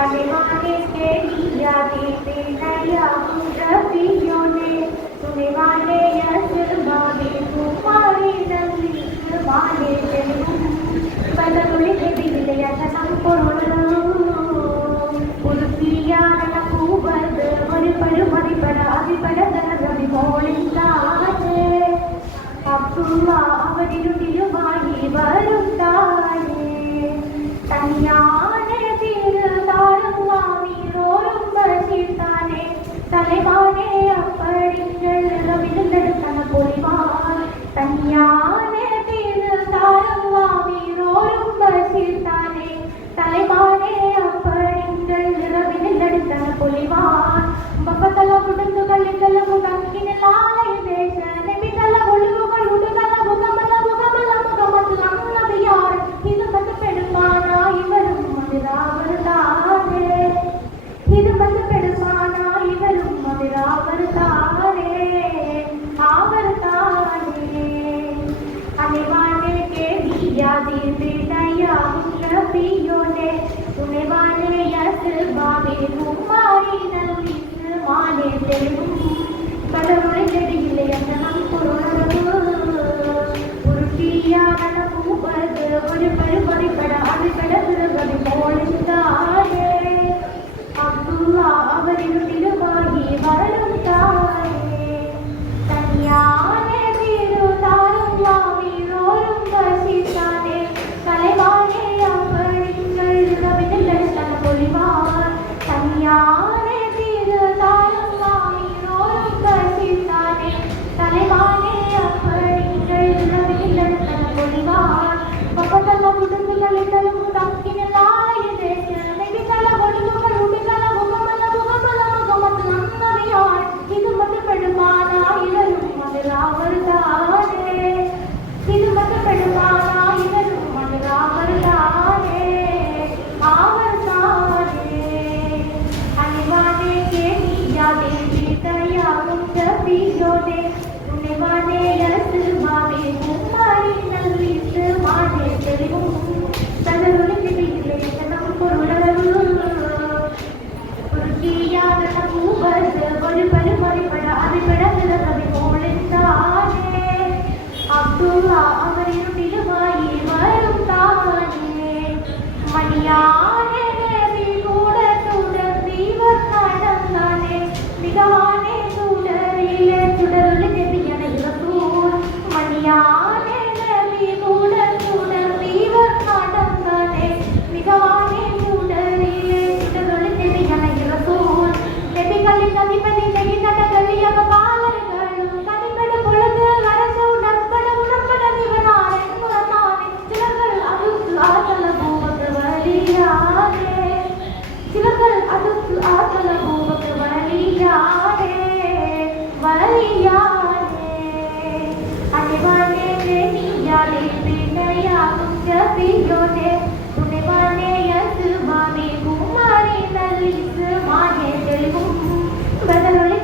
अभिमाने के लिया देते नया रबियों ने तुम्हें वाले यस बाबे तुम्हारी नंदी वाले बदलुले बिगले यसन कोरोना उर्पिया न खूबद मरि पर अभिपड़ रवि मोलिंदाने अब्दुल्ला अवरिनु तिरुवाई वरुंदाने तनियाने தலைவானே அப்படிங்கள் ரவிந்தெடுத்தன பொலிவான் தனியானே தீரு தாரவாமீரோரும் வசித்தானே தலைவானே அப்படிங்கள் ரவிந்தெடுத்தன பொலிவான் பப்பத்தல குடுந்து கல்லித்தல முடங்கினாலை தேச நெபிதல ஒழுகுகள் உடுதல முகமல முகமது அன்னபியார் இது வந்து பெருமானா இவரும் மதுராவர்தானே இது வந்து பெருமானா இவரும் மதுராவர்தானே ஆவர்தானே अनेवाने के दिया दिल नया रबियों ने सुने वाले यस बाबे तुम्हारी नलिस माने तेलु बदलुले जडिले यसन कोरोना उर्पिया न खूबद और पर अभिपड़ रवि मोलिंदाने अब्दुल्ला अवरिनु तिरुवाई वरुंदाने तनियाने तीरु तारवामीरोरुम वसिताने தலைவானே அப்படிங்கள் ரவிந்தெடுத்தன பொலிவான் தனியானே தீரு தாரவாமீரோரும் வசித்தானே தலைவானே அப்படிங்கள் ரவிந்தெடுத்தன பொலிவான் பப்பத்தல குடுந்து கலித்தல முடங்கினாலை தேச நெபிதல ஒழுகுகள் உடுதல முகமது அன்னபியார் இது வந்து பெருமானா இவரும் மதுராவர்தானே இது வந்து பெருமானா இவரும் மதுராவர்தானே ஆவர்தானே அனிவானே के निया देवी दयालुं रबियों ने सुने वाले यस बाबे तुम्हारी नलिस माने तेलु बदलुले बिगले यसन कोरोना उर्पिया न खूबद और पर अभिपड़ रवि मोलिंदाने अब्दुल्ला अवरिनु तिरुवाई वरुंदाने मणियाने भी கூட தீவர் நடந்தானே மிகவானே சுடரிலே சுடருளே தேவியன ரசூல் மணியானே நபி கூட தீவர் நடந்தானே மிகவானே சுடரிலே சுடருளே தேவியன ரசூல் நபிகளின் அதிபதி நெகிதன கலியக பாலர்களும் கனிபடு பொழுது அரசு நற்பட உணர்பட விவனானே சிலர்கள் அதுக்கு ஆதல பூவக்கு வலியானே சிலர்கள் அதுக்கு ஆதல பூவக்கு வலியானே अनेवाने के निया देवी नयालुं रबियों ने सुने वाले यस बाबे तुम्हारी नलिस माने तेलु बदलुले